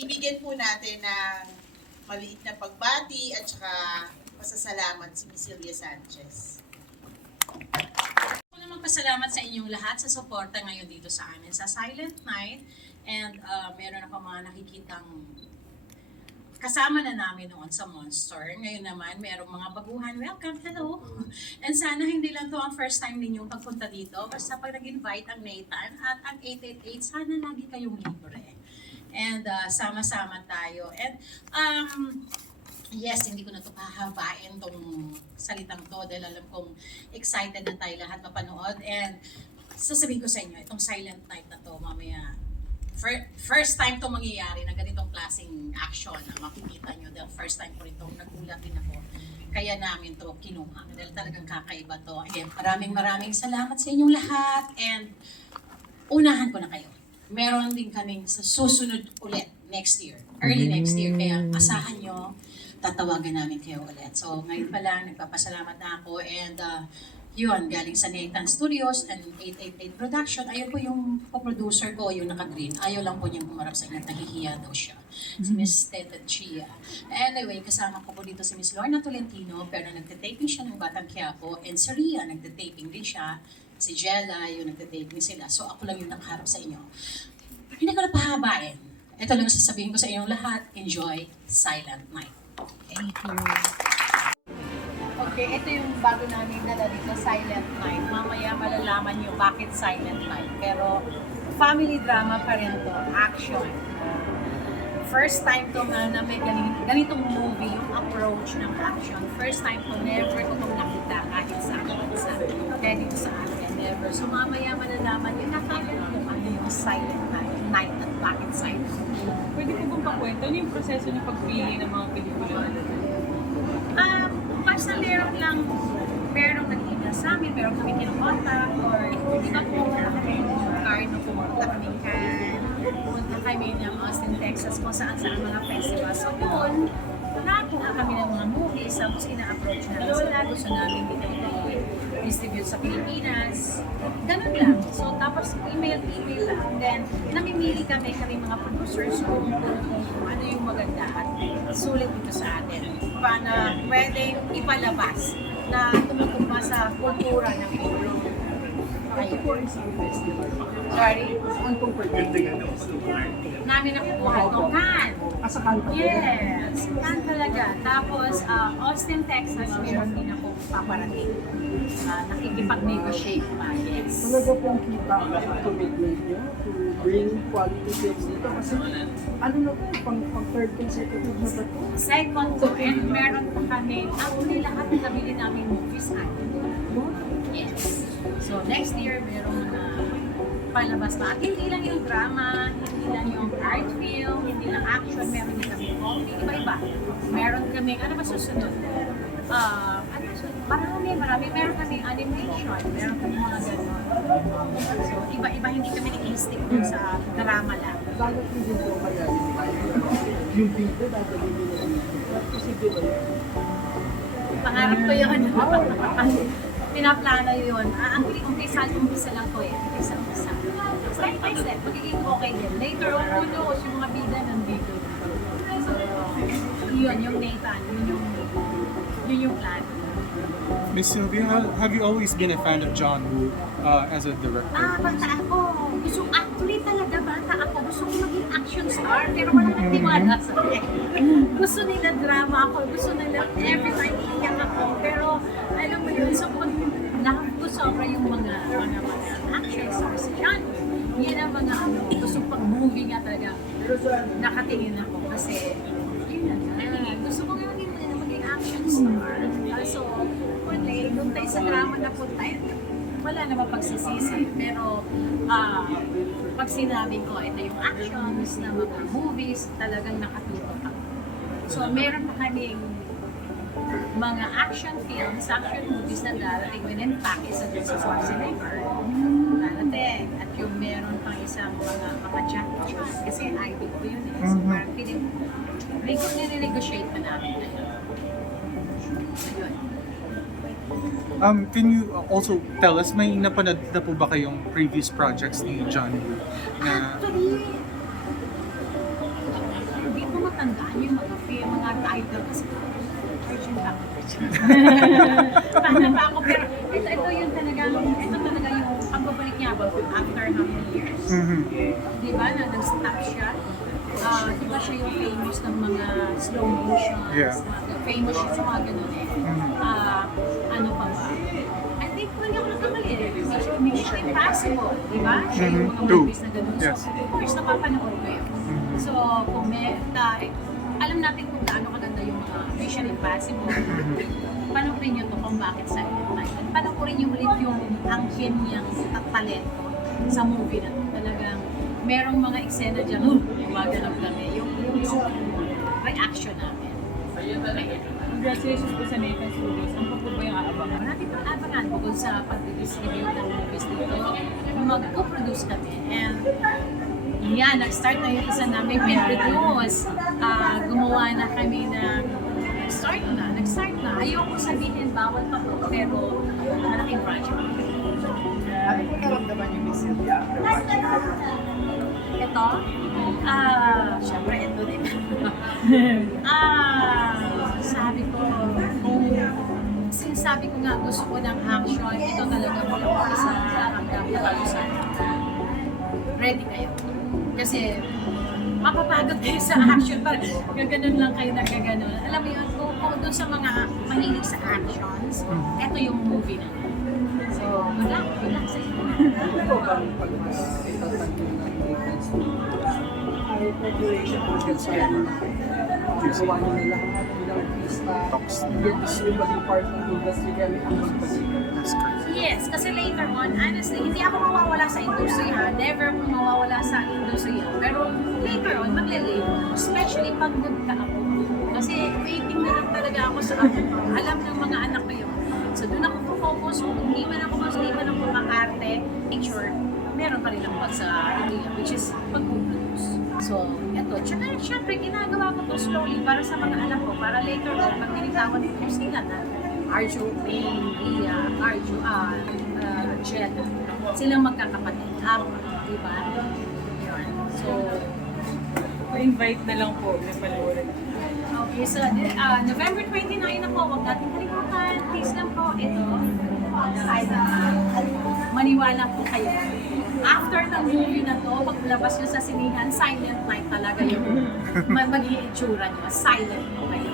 ibigyan po natin ng maliit na pagbati at saka pasasalamat si Miss Sylvia Sanchez. Ako naman pasalamat sa inyong lahat sa suporta ngayon dito sa amin sa Silent Night. And meron ako mga nakikitang kasama na namin noon sa Monster. Ngayon naman, merong mga baguhan. Welcome, hello! And sana hindi lang to ang first time ninyong pagpunta dito. Basta pag nag-invite ang Nathan at ang 888, sana lagi kayong libre. And sama-sama tayo. And yes, hindi ko na ito pahabain tong salitang to dahil alam kong excited na tayo lahat mapanood. And sasabihin ko sa inyo, itong Silent Night na to, mamaya, first time to mangyayari na ganitong klaseng action na makikita nyo dahil first time ko ito, nagulat din ako. Kaya namin to kinuha dahil talagang kakaiba to. Again, maraming salamat sa inyong lahat and unahan ko na kayo. Meron din kaming sa susunod ulit next year, early next year. Kaya asahan nyo, tatawagan namin kayo ulit. So ngayon pa lang, nagpapasalamat na ako and yun, galing sa Nathan Studios and 888 Production. Ayun po yung co-producer ko, yung naka-green. Ayaw lang po niyang humarap sa inyo, nahihiya daw siya. Si Miss Teta Chia. Anyway, kasama ko po dito si Miss Lorna Tolentino, pero nagtitaping siya ng Batang Quiapo. And si Ria, nagtitaping din siya. Si Jella, yung nagtitaping sila. So ako lang yung nakaharap sa inyo. Hindi ko na pahabain. Ito lang sasabihin ko sa inyong lahat. Enjoy Silent Night. Thank you. Okay, ito yung bago namin dala dito, Silent Night. Mamaya malalaman nyo bakit Silent Night. Pero family drama pa rin to, action. First time to nga na may ganitong movie, yung approach ng action. First time to, never ko itong nakita kahit sa bansa. Kaya dito sa atin, never. So mamaya malalaman nyo, nakakita kung ano yung Silent Night at bakit Silent. Pwede ko bang pakwento? Ano yung proseso ng pagpili ng mga pelikula? Basta meron nag-email sa amin, meron kami kinokontak, or di ba pumunta kami ng card, pumunta kami pumunta kami ng Austin, Texas, kung saan mga festivals. So doon, nakakuha kami ng mga movies, tapos ina-approach namin sila, gusto namin dito distribute sa Pilipinas. Ganun lang. So tapos email lang. Then namimili kami mga producers kung ano yung maganda at sulit dito sa atin. Para pwedeng ipalabas na tumutugma sa kultura ng Pinoy. Sorry? Namin nakukuha itong Cannes. Yes, Cannes talaga. Tapos Austin, Texas, meron din ako paparating. Nakikipag-negotiate pa, yes. Talaga pong kita ang commitment nyo to bring quality films dito kasi ano na po, pang third consecutive na ba ito? Second to, and meron pa kami, actually lahat na nabili namin movies natin. Yes. So next year, meron palabas na. At hindi lang yung drama, hindi lang yung art film, hindi lang action, meron din kami comedy, iba-iba. Meron kami, ano ba susunod? Marami. Meron kami animation, meron kami mga gano'n. So, iba-iba, hindi kami nag-stick dun sa drama lang. Bakit hindi po kaya yung video dadalhin nyo na kasi di ba yun? Pangarap ko yun. Pinaplano yun. Ang umpisa lang ko eh. Umpisa. Step by step, magiging okay din. Later on, who knows, yung mga bida nandito. So, yun, yung Nathan, yun yung plan. Miss Sylvia, have you always been a fan of John Woo as a director? Bata ako. Bata ako. Gusto ko maging action star, pero wala nang tiwala sa akin. Gusto nila drama ako. Gusto nila every time iiyak ako. Pero, alam mo yun, so pag nakap ko sobra yung mga action stars si John Woo, yan ang mga gusto pag movie nga talaga nakatingin ako. Kasi, yun na. Gusto ko nga maging action star. So, doon tayo sa drama na punta, wala na mapagsisisi. Pero, pag sinabi ko, ito yung actions na mga movies, talagang nakatutok ako. So, meron pa kaming mga action films, action movies na darating within package sa Schwarzenegger. Darating. At yung meron pang isang mga Jackie Chan, kasi idol ko yun eh. So, parang nire-negotiate pa namin na yun. So, yun. Can you also tell us, may napanood na po ba kayong previous projects ni John Woo? Actually, tandaan yung mga title kasi virgin pa ako. Paano pa ako, pero ito yung talaga yung pagbabalik niya after how many years. Di ba, na nag-stop siya. Di ba siya yung famous ng mga slow motions, Yeah. famous siya sa mga ganun eh. Ano pa ba? I think kung hindi ako nagkamali, Mission Impossible, di ba? Siya yung mga Two. movies na ganun. So, Yes. of course, napapanood ko yun. So, kung alam natin kung gaano kaganda yung mga Mission Impossible, panoorin nyo to kung bakit Silent Night. At panoorin nyo ulit yung angkin niyang talento sa movie na to. Talagang merong mga eksena dyan, gumaganap kami. Yung reaction namin. Congratulations po sa Nathan Studios. Ano po ba yung aabangan? Natin pang abangan bukod sa pag-distribute ng movies dito, mag-co-produce kami. And yan, nag-start na yung isa namin pin-produce. Gumawa na kami ng nag-start na. Ayoko sabihin bawal pa po, pero malaking project. Ano po naramdaman niyo ni Sylvia after watching the Ito, syempre ito din. Sabi ko, sabi ko nga gusto ko ng action, ito talaga mo isa hanggang patalusan. Ready kayo. Kasi mapapagod kayo sa action, parang gaganon lang kayo na gaganon. Alam mo yun, kung doon sa mga mahilig sa actions, ito yung movie na. So, good luck sa inyo. Ano po bang pag mas itatagyo ng Nathan Studios? Ay, preparation po dyan sa gawa niyo na lahat bilang artista. Yet is yung maging part ng industry kaya may amang pasikat. That's correct. Yes, kasi later on, honestly, hindi ako mawawala sa industriya. Never ako mawawala sa industriya. Pero later on, magle-label. Especially pag good ka ako. Kasi waiting na lang talaga ako sa ako. Alam ng mga anak ko yun. So doon ako focus. Kung hindi man ako makakarte, make sure meron pa rin ako sa idea, which is pag-produce. So, eto. Tsaka, syempre, ginagawa ko to slowly para sa mga anak ko. Para later on, pag tinitawan ko sila na Arjo, Wayne, Ria, Arjo, Jed, silang magkakapatid. Diba? Yun. So, invite na lang po na panoorin. okay. So, November 29 na po. Huwag natin kalimutan. Please lang po. Ito. Maniwala po kayo. After ng movie na to, paglabas nyo sa sinihan, silent night talaga yung mag-i-itsura nyo. Silent po kayo.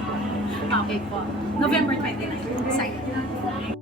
Okay po. November 29. Silent night.